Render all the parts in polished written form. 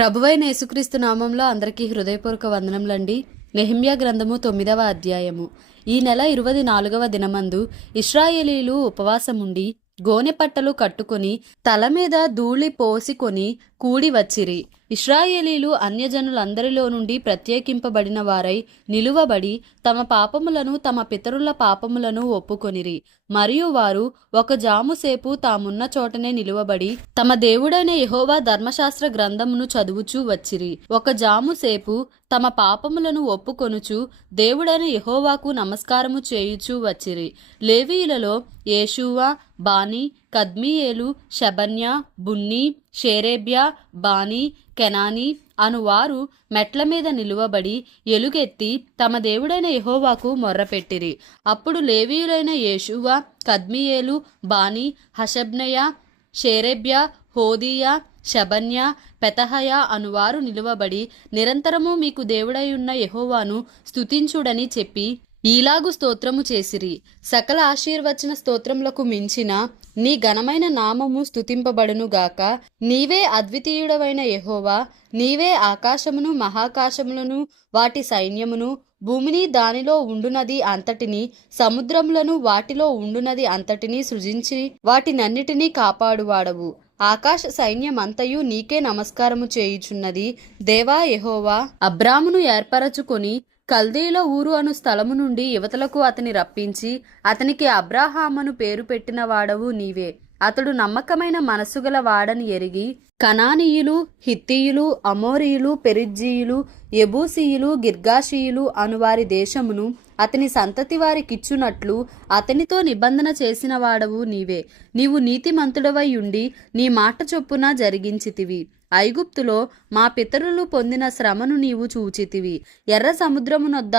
ప్రభువైన యేసుక్రీస్తు నామంలో అందరికీ హృదయపూర్వక వందనములండి. నెహెమ్యా గ్రంథము 9వ అధ్యాయము. ఈ నెల 24వ దినమందు ఇశ్రాయేలీలు ఉపవాసముండి గోనె పట్టలు కట్టుకొని తల మీద ధూళి పోసికొని కూడి వచ్చిరి. ఇశ్రాయేలీలు అన్యజనులందరిలో నుండి ప్రత్యేకింపబడిన వారై నిలువబడి తమ పాపములను తమ పితరుల పాపములను ఒప్పుకొనిరి. మరియు వారు ఒక జాముసేపు తామున్న చోటనే నిలువబడి తమ దేవుడైన యెహోవా ధర్మశాస్త్ర గ్రంథమును చదువుచూ వచ్చిరి. ఒక జాముసేపు తమ పాపములను ఒప్పుకొనుచు దేవుడైన యెహోవాకు నమస్కారము చేయుచూ వచ్చిరి. లేవీయులలో యేషూవ, బానీ, కద్మీయేలు, షెబన్యా, బున్నీ, షేరేబ్యా, బానీ, కెనానీ అనువారు మెట్ల మీద నిలువబడి ఎలుగెత్తి తమ దేవుడైన యెహోవాకు మొర్రపెట్టిరి. అప్పుడు లేవీయులైన యేషూవ, కద్మీయేలు, బానీ, హషబ్నయా, షేరేబ్యా, హోదీయా, షెబన్యా, పెతహయా అనువారు నిలువబడి నిరంతరము మీకు దేవుడైయున్న యెహోవాను స్తుతించుడని చెప్పి ఈలాగు స్తోత్రము చేసిరి. సకల ఆశీర్వచన స్తోత్రములకు మించిన నీ ఘనమైన నామము స్తుతింపబడునుగాక. నీవే అద్వితీయుడవైన యెహోవా, నీవే ఆకాశమును మహాకాశములను వాటి సైన్యమును, భూమిని దానిలో ఉండునది అంతటిని, సముద్రములను వాటిలో ఉండునది అంతటిని సృజించి వాటినన్నిటినీ కాపాడువాడవు. ఆకాశ సైన్యమంతయు నీకే నమస్కారము చేయుచున్నది. దేవా యెహోవా, అబ్రామును ఏర్పరచుకొని కల్దీల ఊరు అను స్థలము నుండి యువతలకు అతని రప్పించి అతనికి అబ్రాహామను పేరు పెట్టిన వాడవు నీవే. అతడు నమ్మకమైన మనస్సుగల వాడని ఎరిగి కనానీయులు, హిత్తీయులు, అమోరీయులు, పెరిజ్జీయులు, యెబూసీయులు, గిర్గాషీయులు అనువారి దేశమును అతని సంతతి వారికిచ్చునట్లు అతనితో నిబంధన చేసిన వాడవు నీవే. నీవు నీతిమంతుడవై ఉండి నీ మాట చొప్పున జరిగించితివి. ఐగుప్తులో మా పితరులు పొందిన శ్రమను నీవు చూచితివి. ఎర్ర సముద్రమునొద్ద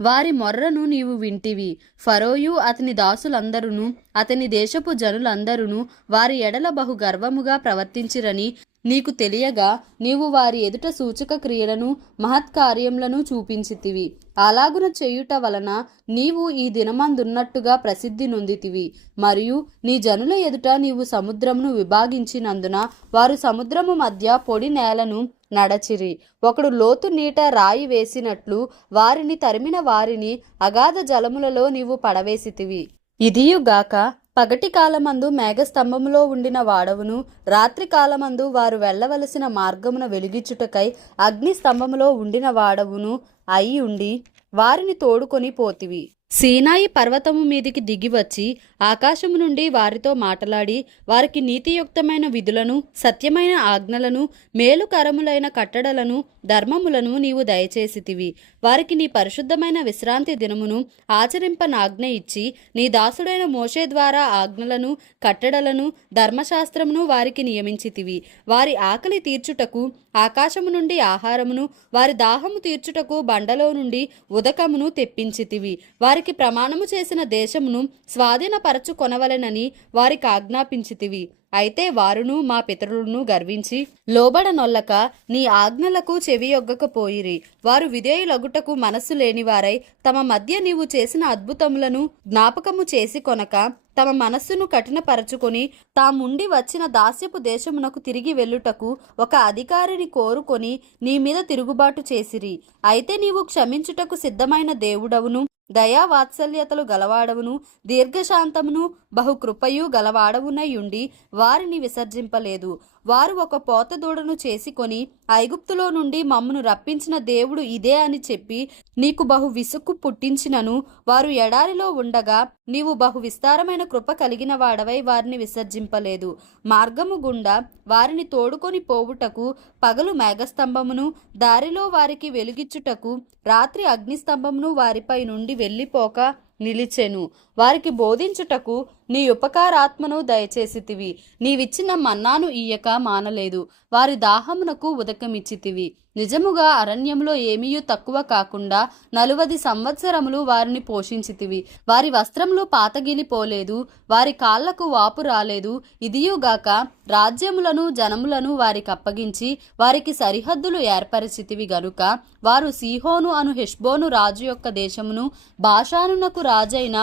వారి మొర్రను నీవు వింటివి. ఫరోయు అతని దాసులందరును అతని దేశపు జనులందరును వారి ఎడల బహు గర్వముగా ప్రవర్తించిరని నీకు తెలియగా నీవు వారి ఎదుట సూచక క్రియలను మహత్కార్యములను చూపించితివి. అలాగున చేయుట వలన నీవు ఈ దినమందున్నట్టుగా ప్రసిద్ధి నొందితివి. మరియు నీ జనుల ఎదుట నీవు సముద్రమును విభాగించినందున వారు సముద్రము మధ్య పొడి నేలను నడచిరి. ఒకడు లోతు నీట రాయి వేసినట్లు వారిని తరిమిన వారిని అగాధ జలములలో నీవు పడవేసితివి. ఇదియుగాక పగటి కాలమందు మేఘస్తంభములో ఉండిన వాడవును, రాత్రి కాలమందు వారు వెళ్ళవలసిన మార్గమున వెలిగించుటకై అగ్ని స్తంభములో ఉండిన వాడవును అయి ఉండి వారిని తోడుకొని పోతివి. సీనాయి పర్వతము మీదికి దిగివచ్చి ఆకాశము నుండి వారితో మాటలాడి వారికి నీతియుక్తమైన విధులను, సత్యమైన ఆజ్ఞలను, మేలుకరములైన కట్టడలను, ధర్మములను నీవు దయచేసితివి. వారికి నీ పరిశుద్ధమైన విశ్రాంతి దినమును ఆచరింపనాజ్ఞ ఇచ్చి నీ దాసుడైన మోషే ద్వారా ఆజ్ఞలను, కట్టడలను, ధర్మశాస్త్రమును వారికి నియమించితివి. వారి ఆకలి తీర్చుటకు ఆకాశము నుండి ఆహారమును, వారి దాహము తీర్చుటకు బండలో నుండి ఉదకమును తెప్పించితివి. వారికి ప్రమాణము చేసిన దేశమును స్వాధీనపరచుకొనవలెనని వారికి ఆజ్ఞాపించితివి. అయితే వారును మా పితరులను గర్వించి లోబడనొల్లక నీ ఆజ్ఞలకు చెవియొగ్గకపోయిరి. వారు విధేయులగుటకు మనస్సు లేనివారై తమ మధ్య నీవు చేసిన అద్భుతములను జ్ఞాపకము చేసి కొనక తమ మనస్సును కఠినపరచుకొని తాముండి వచ్చిన దాస్యపు దేశమునకు తిరిగి వెళ్ళుటకు ఒక అధికారిని కోరుకొని నీ మీద తిరుగుబాటు చేసిరి. అయితే నీవు క్షమించుటకు సిద్ధమైన దేవుడవును, దయా వాత్సల్యతలు గలవాడవును, దీర్ఘశాంతమును బహుకృపయు గలవాడవునై ఉండి వారిని విసర్జింపలేదు. వారు ఒక పోత దూడను చేసుకొని ఐగుప్తులో నుండి మమ్మను రప్పించిన దేవుడు ఇదే అని చెప్పి నీకు బహు విసుగు పుట్టించినను వారు ఎడారిలో ఉండగా నీవు బహు విస్తారమైన కృప కలిగిన వాడవై వారిని విసర్జింపలేదు. మార్గము గుండా వారిని తోడుకొని పోవుటకు పగలు మేఘస్తంభమును, దారిలో వారికి వెలుగిచ్చుటకు రాత్రి అగ్నిస్తంభమును వారిపై నుండి వెళ్ళిపోక నిలిచెను. వారికి బోధించుటకు నీ ఉపకారాత్మను దయచేసితివి. నీవిచ్చిన మన్నాను ఇయ్యక మానలేదు. వారి దాహమునకు ఉదకమిచ్చితివి. నిజముగా అరణ్యంలో ఏమీయూ తక్కువ కాకుండా 40 సంవత్సరములు వారిని పోషించితివి. వారి వస్త్రములు పాతగిలిపోలేదు, వారి కాళ్లకు వాపు రాలేదు. ఇదియుగాక రాజ్యములను, జనములను వారికి అప్పగించి వారికి సరిహద్దులు ఏర్పరిచితివి గనుక వారు సీహోను అను హెష్బోను రాజు యొక్క దేశమును, బాషానునకు రాజైన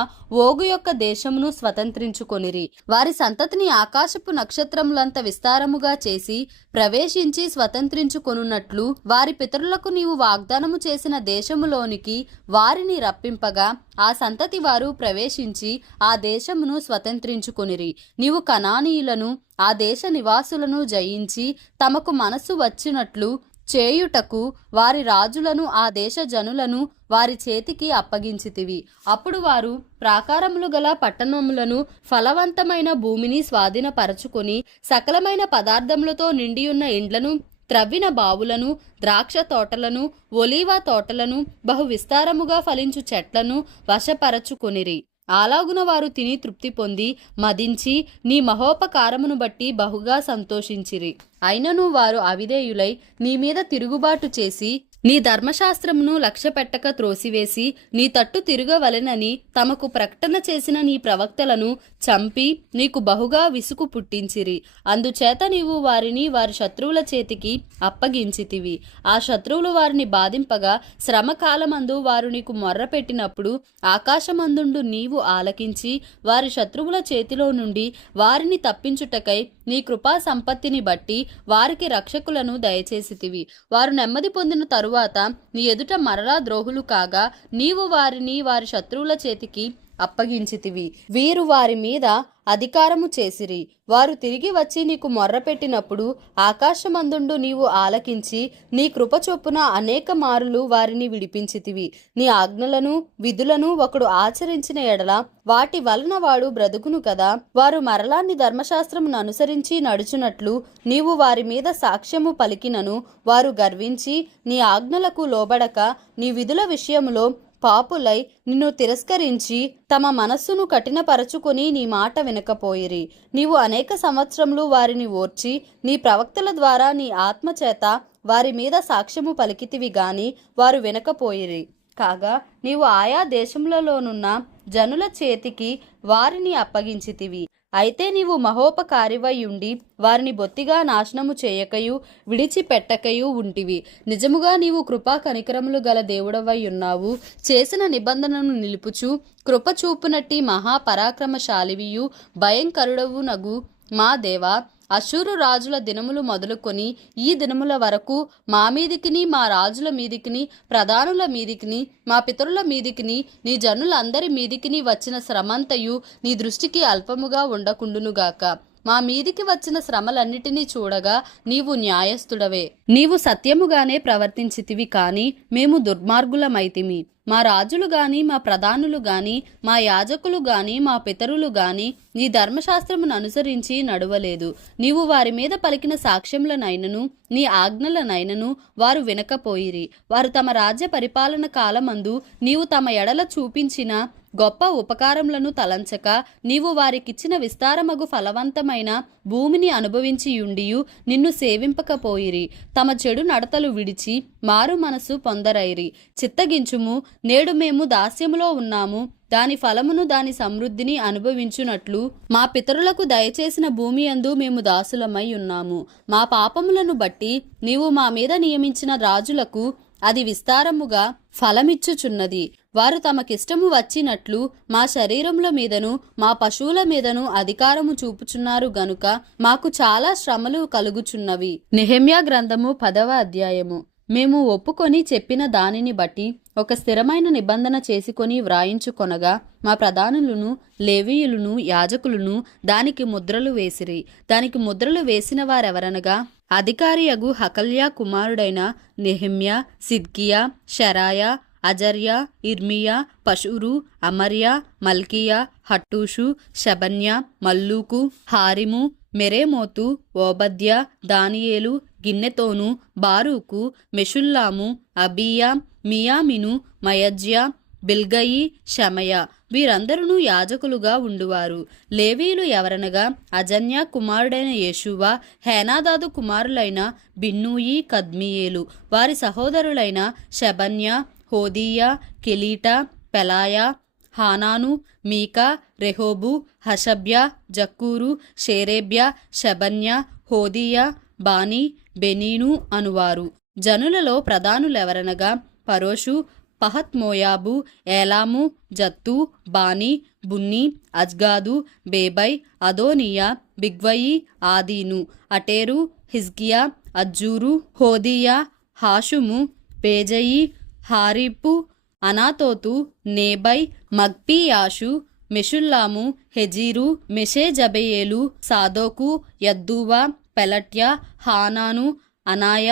ఓగు యొక్క దేశమును స్వతంత్రించుకొనిరి. వారి సంతతిని ఆకాశపు నక్షత్రములంత విస్తారముగా చేసి ప్రవేశించి స్వతంత్రించుకొనున్నట్లు వారి పితరులకు నీవు వాగ్దానము చేసిన దేశములోనికి వారిని రప్పింపగా ఆ సంతతి వారు ప్రవేశించి ఆ దేశమును స్వతంత్రించుకొనిరి. నీవు కనానీయులను ఆ దేశ నివాసులను జయించి తమకు మనస్సు వచ్చినట్లు చేయుటకు వారి రాజులను ఆ దేశ జనులను వారి చేతికి అప్పగించితివి. అప్పుడు వారు ప్రాకారములు గల పట్టణములను ఫలవంతమైన భూమిని స్వాధీనపరచుకొని సకలమైన పదార్థములతో నిండియున్న ఇండ్లను త్రవ్విన బావులను ద్రాక్ష తోటలను ఒలీవ తోటలను బహు విస్తారముగా ఫలించు చెట్లను వశపరచుకొనిరి. అలాగున వారు తిని తృప్తి పొంది మదించి నీ మహోపకారమును బట్టి బహుగా సంతోషించిరి. అయినను వారు అవిధేయులై నీ మీద తిరుగుబాటు చేసి నీ ధర్మశాస్త్రమును లక్ష్యపెట్టక త్రోసివేసి నీ తట్టు తిరగవలెనని తమకు ప్రకటన చేసిన నీ ప్రవక్తలను చంపి నీకు బహుగా విసుగు పుట్టించిరి. అందుచేత నీవు వారిని వారి శత్రువుల చేతికి అప్పగించితివి. ఆ శత్రువులు వారిని బాధింపగా శ్రమకాలమందు వారు నీకు మొర్ర పెట్టినప్పుడు ఆకాశమందుండు నీవు ఆలకించి వారి శత్రువుల చేతిలో నుండి వారిని తప్పించుటకై నీ కృపా సంపత్తిని బట్టి వారికి రక్షకులను దయచేసితివి. వారు నెమ్మది పొందిన తరువాత నీ ఎదుట మరలా ద్రోహులు కాగా నీవు వారిని వారి శత్రువుల చేతికి అప్పగించితివి. వీరు వారి మీద అధికారము చేసిరి. వారు తిరిగి వచ్చి నీకు మొర్రపెట్టినప్పుడు ఆకాశమందుండు నీవు ఆలకించి నీ కృప చొప్పున అనేక మారులు వారిని విడిపించితివి. నీ ఆజ్ఞలను విధులను ఒకడు ఆచరించిన ఎడల వాటి వలన వాడు బ్రతుకును కదా. వారు మరలా నీ ధర్మశాస్త్రమును అనుసరించి నడుచునట్లు నీవు వారి మీద సాక్ష్యము పలికినను వారు గర్వించి నీ ఆజ్ఞలకు లోబడక నీ విధుల విషయములో పాపులై నిన్ను తిరస్కరించి తమ మనస్సును కఠినపరచుకొని నీ మాట వినకపోయిరి. నీవు అనేక సంవత్సరములు వారిని ఓర్చి నీ ప్రవక్తల ద్వారా నీ ఆత్మచేత వారి మీద సాక్ష్యము పలికితివి గాని వారు వినకపోయిరి. కాగా నీవు ఆయా దేశములలోనున్న జనుల చేతికి వారిని అప్పగించితివి. అయితే నీవు మహోపకారివై ఉండి వారిని బొత్తిగా నాశనము చేయకయు విడిచిపెట్టకయు ఉంటివి. నిజముగా నీవు కృపా కనికరములు గల దేవుడవై ఉన్నావు. చేసిన నిబంధనను నిలుపుచు కృప చూపునట్టి మహాపరాక్రమశాలివియు భయంకరుడవు నగు మా దేవా, అశూరు రాజుల దినములు మొదలుకొని ఈ దినముల వరకు మా మీదికిని మా రాజుల మీదికిని ప్రధానుల మీదికిని మా పితరుల మీదికిని నీ జనులందరి మీదికిని వచ్చిన శ్రమంతయు నీ దృష్టికి అల్పముగా ఉండకుండునుగాక. మా మీదికి వచ్చిన శ్రమలన్నిటినీ చూడగా నీవు న్యాయస్థుడవే. నీవు సత్యముగానే ప్రవర్తించితివి కాని మేము దుర్మార్గులమైతిమి. మా రాజులు గాని మా ప్రధానులు గాని మా యాజకులు గాని మా పితరులు గాని నీ ధర్మశాస్త్రమును అనుసరించి నడవలేదు. నీవు వారి మీద పలికిన సాక్ష్యములనైనను నీ ఆజ్ఞలనైనను వారు వినకపోయిరి. వారు తమ రాజ్య పరిపాలన కాలమందు నీవు తమ ఎడల చూపించిన గొప్ప ఉపకారములను తలంచక నీవు వారికిచ్చిన విస్తారమగు ఫలవంతమైన భూమిని అనుభవించియుండియు నిన్ను సేవింపకపోయిరి. తమ చెడు నడతలు విడిచి మారు మనసు పొందరైరి. చిత్తగించుము, నేడు మేము దాస్యములో ఉన్నాము. దాని ఫలమును దాని సమృద్ధిని అనుభవించునట్లు మా పితరులకు దయచేసిన భూమి యందు మేము దాసులమై ఉన్నాము. మా పాపములను బట్టి నీవు మా మీద నియమించిన రాజులకు అది విస్తారముగా ఫలమిచ్చుచున్నది. వారు తమకిష్టము వచ్చినట్లు మా శరీరముల మీదను మా పశువుల మీదను అధికారము చూపుచున్నారు గనుక మాకు చాలా శ్రమలు కలుగుచున్నవి. నెహెమ్యా గ్రంథము 10వ అధ్యాయము. మేము ఒప్పుకొని చెప్పిన దానిని బట్టి ఒక స్థిరమైన నిబంధన చేసుకొని వ్రాయించుకొనగా మా ప్రధానులను లేవీయులను యాజకులను దానికి ముద్రలు వేసిరి. దానికి ముద్రలు వేసిన వారెవరనగా అధికారియగు హకల్యా కుమారుడైన నెహెమ్యా, సిద్కియా, షెరాయా, అజర్యా, ఇర్మియా, పషూరు, అమర్యా, మల్కియా, హట్టూషు, షబన్యా, మల్లూకు, హారిము, మెరేమోతు, ఓబద్యా, దానియేలు, గిన్నెతోను, బారూకు, మెషుల్లాము, అబీయా, మియామిను, మయజ్యా, బిల్గయి, షమయ వీరందరూ యాజకులుగా ఉండువారు. లేవీయులు ఎవరనగా అజన్యా కుమారుడైన యేషువ, హేనాదాదు కుమారులైన బిన్నూయి, కద్మియేలు, వారి సహోదరులైన షబన్యా, హోదీయా, కెలీటా, పెలాయా, హానాను, మీకా, రెహోబు, హషబ్యా, జక్కూరు, షేరేబ్యా, షబన్యా, హోదీయా, బానీ, బెనీను అనువారు. జనులలో ప్రధానులెవరనగా పరోషు, పహత్ మోయాబు, ఏలాము, జత్తు, బాని, బున్ని, అజ్గాదు, బేబై, అదోనియా, బిగ్వయి, ఆదీను, అటేరు, హిజ్కియా, అజ్జూరు, హోదియా, హాషుము, బేజయి, హారిపు, అనాతోతు, నేబై, మగ్పియాషు, మెషుల్లాము, హెజీరు, మెషేజబెయేలు, సాదోకు, యద్దూవా, పెలట్య, హానాను, అనాయ,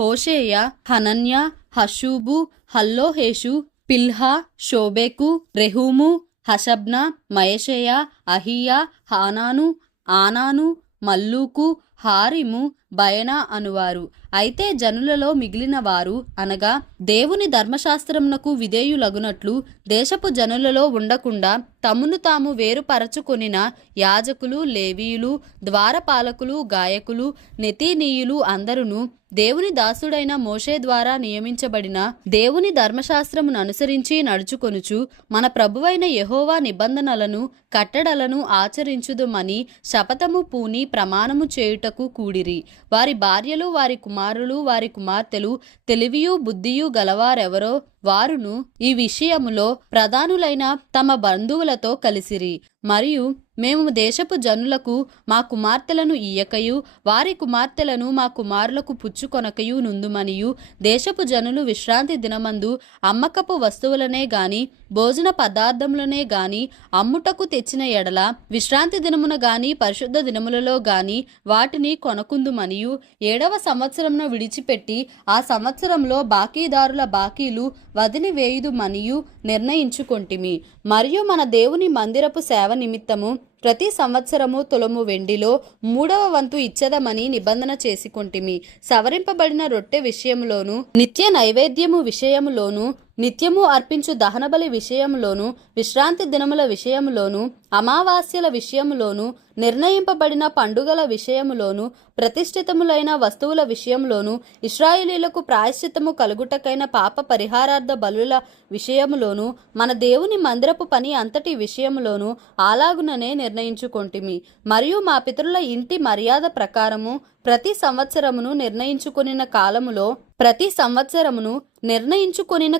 హోషేయ, హనన్య, హషూబు, హల్లోహేషు, పిల్హా, షోబేకు, రెహూము, హషబ్న, మయషేయ, అహియా, హానాను, ఆనాను, మల్లూకు, హారిము, బయనా అనువారు. అయితే జనులలో మిగిలిన వారు అనగా దేవుని ధర్మశాస్త్రమునకు విధేయులగునట్లు దేశపు జనులలో ఉండకుండా తమ్మును తాము వేరుపరచుకొనిన యాజకులు, లేవీయులు, ద్వారపాలకులు, గాయకులు, నెతీనీయులు అందరును దేవుని దాసుడైన మోషే ద్వారా నియమించబడిన దేవుని ధర్మశాస్త్రమును అనుసరించి నడుచుకొనుచు మన ప్రభువైన యెహోవా నిబంధనలను కట్టడలను ఆచరించుదుమని శపథము పూని ప్రమాణము చేయుటకు కూడిరి. వారి భార్యలు, వారి కుమారులు, వారి కుమార్తెలు తెలివియు బుద్ధియు గలవారెవరో వారును ఈ విషయములో ప్రధానులైన తమ బంధువులతో కలిసిరి. మరియు మేము దేశపు జనులకు మా కుమార్తెలను ఇయ్యకయు వారి కుమార్తెలను మా కుమారులకు పుచ్చుకొనకయు నుందుమనియు దేశపు జనులు విశ్రాంతి దినమందు అమ్మకపు వస్తువులనే గాని భోజన పదార్థములనే గాని అమ్ముటకు తెచ్చిన ఎడల విశ్రాంతి దినమున గాని పరిశుద్ధ దినములలో గాని వాటిని కొనకుందుమనియు 7వ సంవత్సరమున విడిచిపెట్టి ఆ సంవత్సరంలో బాకీదారుల బాకీలు వదిలివేయుదుమనియు నిర్ణయించుకొంటిమి. మరియు మన దేవుని మందిరపు సేవ నిమిత్తము ప్రతి సంవత్సరము తులము వెండిలో 3వ వంతు ఇచ్చదమని నిబంధన చేసుకొంటిమి. సవరింపబడిన రొట్టె విషయములోను, నిత్య నైవేద్యము విషయములోను, నిత్యము అర్పించు దహనబలి విషయములోను, విశ్రాంతి దినముల విషయములోను, అమావాస్యల విషయములోను, నిర్ణయింపబడిన పండుగల విషయములోను, ప్రతిష్ఠితములైన వస్తువుల విషయములోను, ఇశ్రాయేలీలకు ప్రాయశ్చిత్తము కలుగుటకైన పాప పరిహారార్థ బలుల విషయములోను, మన దేవుని మందిరపు పని అంతటి విషయములోను అలాగుననే నిర్ణయించుకొంటిమి. మరియు మా పితరుల ఇంటి మర్యాద ప్రకారము ప్రతి సంవత్సరమును నిర్ణయించుకొనిన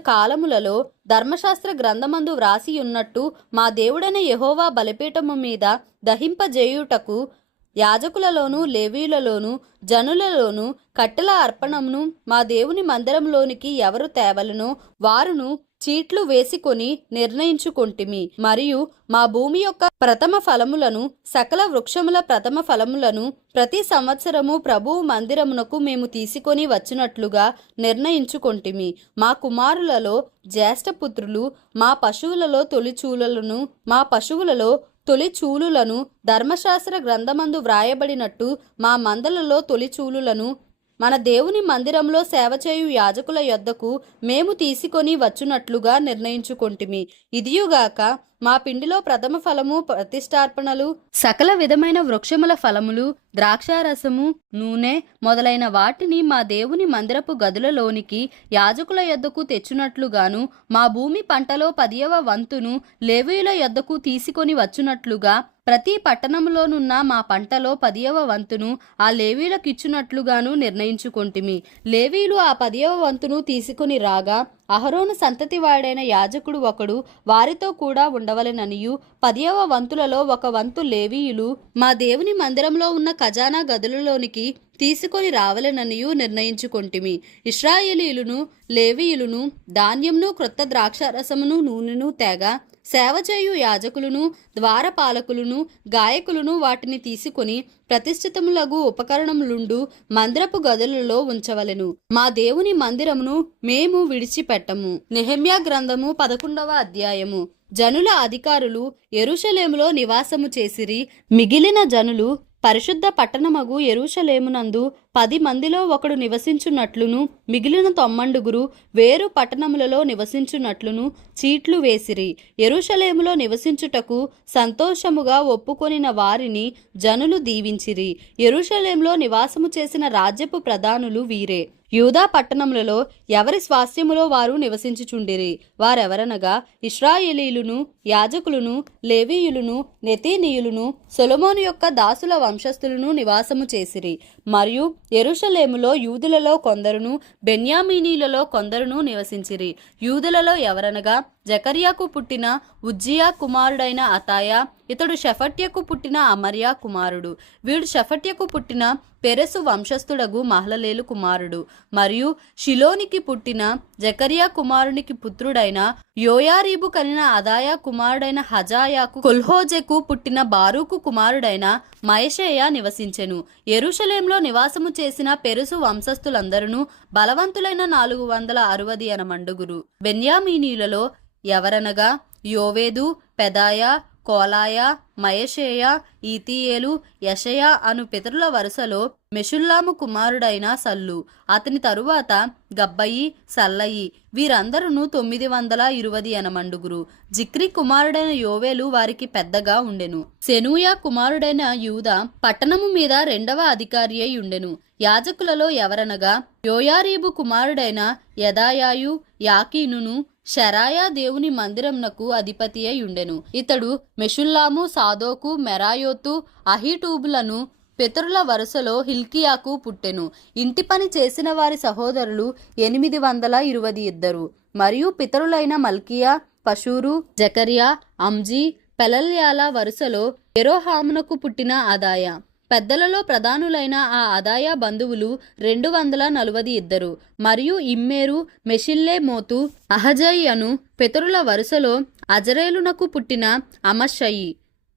కాలములలో ధర్మశాస్త్ర గ్రంథమందు వ్రాసి ఉన్నట్టు మా దేవుడైన యెహోవా బలిపీఠము మీద దహింపజేయుటకు యాజకులలోను, లేవీయులలోను, జనులలోను కట్టెల అర్పణమును మా దేవుని మందిరంలోనికి ఎవరు తేవలనో వారును చీట్లు వేసుకొని నిర్ణయించుకొంటిమి. మరియు మా భూమి యొక్క ప్రథమ ఫలములను, సకల వృక్షముల ప్రథమ ఫలములను ప్రతి సంవత్సరము ప్రభువు మందిరమునకు మేము తీసుకొని వచ్చినట్లుగా నిర్ణయించుకొంటిమి. మా కుమారులలో జ్యేష్ఠపుత్రులు మా పశువులలో తొలిచూలులను ధర్మశాస్త్ర గ్రంథమందు వ్రాయబడినట్టు మా మందలలో తొలిచూలులను మన దేవుని మందిరంలో సేవ చేయు యాజకుల యొద్దకు మేము తీసుకొని వచ్చునట్లుగా నిర్ణయించుకొంటిమి. ఇదియుగాక మా పిండిలో ప్రథమ ఫలము, ప్రతిష్టార్పణలు, సకల విధమైన వృక్షముల ఫలములు, ద్రాక్షారసము, నూనె మొదలైన వాటిని మా దేవుని మందిరపు గదులలోనికి యాజకుల యొద్దకు తెచ్చునట్లుగాను, మా భూమి పంటలో 10వ వంతును లేవీయుల యొద్దకు తీసుకొని వచ్చునట్లుగా ప్రతి పట్టణములోనున్న మా పంటలో 10వ వంతును ఆ లేవీయులకు ఇచ్చునట్లుగాను నిర్ణయించుకొంటిమి. లేవీయులు ఆ 10వ వంతును తీసుకుని రాగా అహరోను సంతతి వాడైన యాజకుడు ఒకడు వారితో కూడా ఉండవలెననియు 10వ వంతులలో 1 వంతు లేవీయులు మా దేవుని మందిరంలో ఉన్న ఖజానా గదులలోనికి తీసుకొని రావలెననియు నిర్ణయించుకొంటిమి. ఇశ్రాయేలీయులను, లేవీయులను ధాన్యమును, క్రొత్త ద్రాక్షారసమును, నూనెను తేగా సేవ చేయు యాజకులను, ద్వారపాలకులను, గాయకులను వాటిని తీసుకొని ప్రతిష్ఠితములగు ఉపకరణములుండు మందిరపు గదులలో ఉంచవలెను. మా దేవుని మందిరమును మేము విడిచిపెట్టము. నెహెమ్యా గ్రంథము 11వ అధ్యాయము. జనుల అధికారులు యెరూషలేములో నివాసము చేసిరి. మిగిలిన జనులు పరిశుద్ధ పట్టణమగు యెరూషలేమునందు 10 మందిలో ఒకడు నివసించున్నట్లును మిగిలిన 90 వేరు పట్టణములలో నివసించున్నట్లును చీట్లు వేసిరి. యెరూషలేములో నివసించుటకు సంతోషముగా ఒప్పుకొనిన వారిని జనులు దీవించిరి. యెరూషలేములో నివాసము చేసిన రాజ్యపు ప్రధానులు వీరే. యూదా పట్టణములలో ఎవరి స్వాస్థ్యములో వారు నివసించుచుండిరి. వారెవరనగా ఇశ్రాయేలీయులను, యాజకులను, లేవీయులను, నెతీనీయులను, సొలొమోను యొక్క దాసుల వంశస్థులను నివాసము చేసిరి. మరియు యెరూషలేములో యూదులలో కొందరును బెన్యామీనీలలో కొందరును నివసించిరి. యూదులలో ఎవరనగా జకర్యాకు పుట్టిన ఉజ్జియా కుమారుడైన అతాయా, ఇతడు షెఫట్యకు పుట్టిన అమర్యా కుమారుడు. వీడు షెఫట్యకు పుట్టిన పెరెసు వంశస్థుడగు మహలలేలు కుమారుడు. మరియు షిలోనికి పుట్టిన జకర్యా కుమారునికి పుత్రుడైన యోయారీబు కనిన అదాయా కుమారుడైన హజాయాకు కొల్హోజెకు పుట్టిన బారూకు కుమారుడైన మయషేయ నివసించెను. యెరూషలేంలో నివాసము చేసిన పెరుసు వంశస్థులందరూ బలవంతులైన 460 మండుగురు. బెన్యామీనీలలో ఎవరనగా యోవేదు, పెదాయ, కోలాయ, మయషేయ, ఈతీయేలు, యషయ అను పితరుల వరుసలో మెషుల్లాము కుమారుడైన సల్లు, అతని తరువాత గబ్బయి, సల్లయి, వీరందరూ 920 మండుగురు. జిక్రి కుమారుడైన యోవేలు వారికి పెద్దగా ఉండెను. సెనూయా కుమారుడైన యూదా పట్టణము మీద 2వ అధికారి అయి ఉండెను. యాజకులలో ఎవరనగా యోయారీబు కుమారుడైన యదాయాయు, యాకీనును, షరాయా దేవుని మందిరంనకు అధిపతి అయి ఉండెను. ఇతడు మెషుల్లాము, సాదోకు, మెరాయోతు, అహీటూబులను పితరుల వరుసలో హిల్కియాకు పుట్టెను. ఇంటి పని చేసిన వారి సహోదరులు 822. మరియు పితరులైన మల్కియా, పషూరు, జకర్యా, అంజీ, పెలల్యాల వరుసలో యెరోహామునకు పుట్టిన అదాయ. పెద్దలలో ప్రధానులైన ఆ అదాయ బంధువులు 242. మరియు ఇమ్మేరు, మెషిల్లెమోతు, అహజయ్యను పితరుల వరుసలో అజరేలునకు పుట్టిన అమషయి.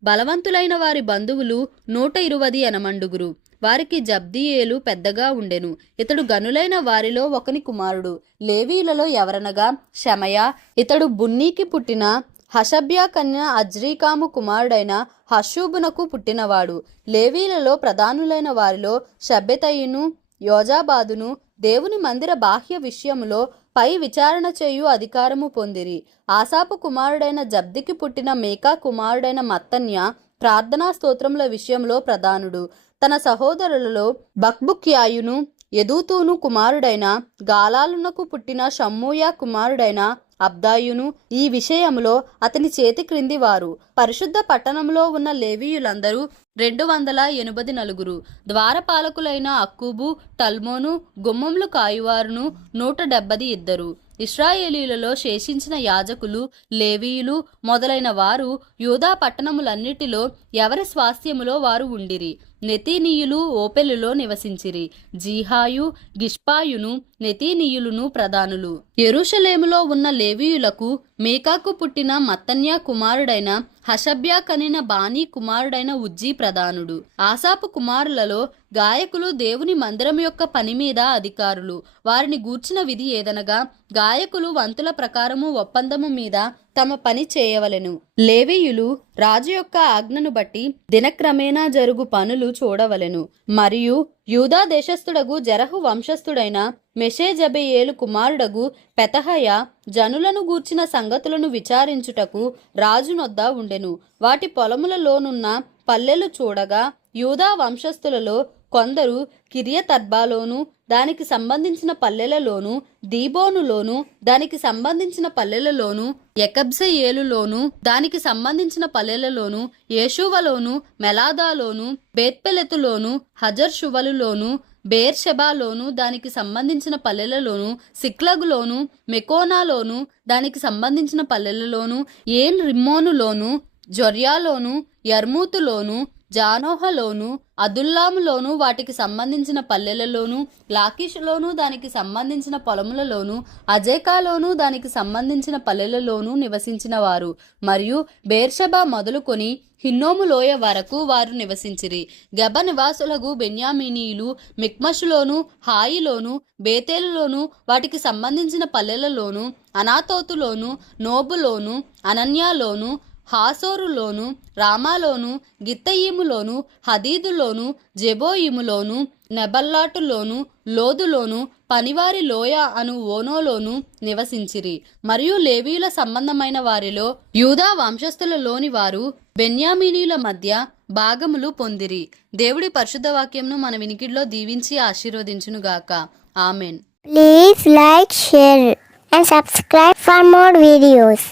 బలవంతులైన వారి బంధువులు 120 మండుగురు. వారికి జబ్దియేలు పెద్దగా ఉండెను. ఇతడు గనులైన వారిలో ఒకని కుమారుడు. లేవీలలో ఎవరనగా షమయ, ఇతడు బున్నీకి పుట్టిన హషబ్యా కన్య అజ్రీకాము కుమారుడైన హషూబునకు పుట్టినవాడు. లేవీలలో ప్రధానులైన వారిలో షబ్బెతయిను, యోజాబాదును దేవుని మందిర బాహ్య విషయములో పై విచారణ చేయు అధికారము పొందిరి. ఆసాపు కుమారుడైన జబ్దికి పుట్టిన మేకా కుమారుడైన మత్తన్య ప్రార్థనా స్తోత్రముల విషయంలో ప్రధానుడు. తన సహోదరులలో బక్బుక్యాయును, యదూతూను కుమారుడైన గాలాలునకు పుట్టిన షమ్మూయా కుమారుడైన అబ్దాయును ఈ విషయములో అతని చేతి క్రింది వారు. పరిశుద్ధ పట్టణంలో ఉన్న లేవీయులందరూ 284. ద్వారపాలకులైన అక్కూబు, టల్మోను, గుమ్మములు కాయువారును 172. ఇశ్రాయేలీలలో శేషించిన యాజకులు, లేవీయులు మొదలైన వారు యూదా పట్టణములన్నిటిలో ఎవరి స్వాస్థ్యములో వారు ఉండిరి. నెతీనీయులు ఓపెలులో నివసించిరి. జీహాయు, గిష్పాయును నెతీనీయులును ప్రధానులు. యెరూషలేములో ఉన్న లేవీయులకు మేకాకు పుట్టిన మత్తన్యా కుమారుడైన హషబ్యా కనిన బానీ కుమారుడైన ఉజ్జీ ప్రధానుడు. ఆసాపు కుమారులలో గాయకులు దేవుని మందిరం యొక్క పని మీద అధికారులు. వారిని గూర్చిన విధి ఏదనగా గాయకులు వంతుల ప్రకారము ఒప్పందము మీద తమ పని చేయవలెను. లేవీయులు రాజు యొక్క ఆజ్ఞను బట్టి దినక్రమేణా జరుగు పనులు చూడవలెను. మరియు యూదా దేశస్థుడగు జరహు వంశస్థుడైన మెషేజబెయేలు కుమారుడగు పెతహయ జనులను గూర్చిన సంగతులను విచారించుటకు రాజునొద్ద ఉండెను. వాటి పొలములలోనున్న పల్లెలు చూడగా యూదా వంశస్థులలో కొందరు కిరియతర్బాలోను దానికి సంబంధించిన పల్లెలలోను, దీబోనులోను దానికి సంబంధించిన పల్లెలలోను, యకబ్జయేలులోను దానికి సంబంధించిన పల్లెలలోను, యేషువలోను, మెలాదాలోను, బేత్పెలెతులోను, హజర్షువలులోను, బేర్షెబాలోను దానికి సంబంధించిన పల్లెలలోను, సిక్లగులోను, మెకోనాలోను దానికి సంబంధించిన పల్లెలలోను, ఏన్ రిమ్మోనులోను, జొర్యాలోను, యర్మూతులోను, జానోహలోను, అదుల్లాములోను వాటికి సంబంధించిన పల్లెలలోను, లాకీషులోను దానికి సంబంధించిన పొలములలోను, అజేకాలోను దానికి సంబంధించిన పల్లెలలోను నివసించిన వారు. మరియు బేర్షెబా మొదలుకొని హిన్నోము లోయ వరకు వారు నివసించిరి. గెబ నివాసులకు బెన్యామీనీయులు మిక్మషులోను, హాయిలోను, బేతేలులోను వాటికి సంబంధించిన పల్లెలలోను, అనాతోతులోను, నోబులోను, అనన్యాలోను, హాసోరులోను, రామాలోను, గిత్తయీములోను, హదీదులోను, జెబోయిములోను, నెబల్లాటులోను, లోదులోను, పనివారి లోయ అను ఓనోలోను నివసించిరి. మరియు లేవీయుల సంబంధమైన వారిలో యూదా వంశస్థులలోని వారు బెన్యామీనీయుల మధ్య భాగములు పొందిరి. దేవుడి పరిశుద్ధ వాక్యంను మన వినికిడిలో దీవించి ఆశీర్వదించునుగాక. Amen. Please like, share and subscribe for more videos.